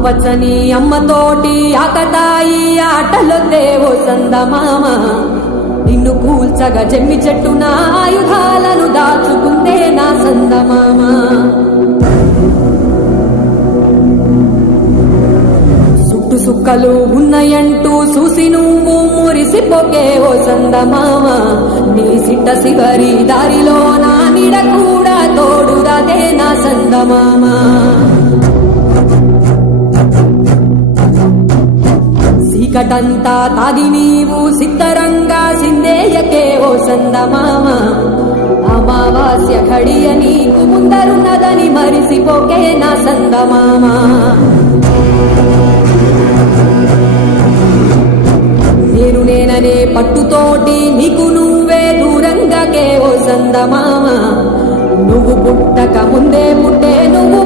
ఆకుపచ్చని అమ్మతోటి ఆకతాయి ఆటలొద్దే ఓ సందమామ నిన్ను కూల్చగా జమ్మి చెట్టున ఆయుధాలను దాచుకుందే నా సందమామ సుట్టు సుక్కలు ఉన్నయంటూ చూసి నువ్వు మురిసిపోకే ఓ సందమామ నీ సిట్ట శివరి దారిలో నా నీడ కూడా తోడురాదే నా సందమామ చీకటంతా తాగి నీవు సిద్ధరంగా సిందేయకే ఓ సందమామ అమావాస్య ఘడియ నీకు ముందరున్నదని మరిసిపోకే నా సందమామ నేననే పట్టుతోటి నీకు నువ్వే దూరంగాకే ఓ సందమామ నువ్వు పుట్టక ముందే పుట్టే నువ్వు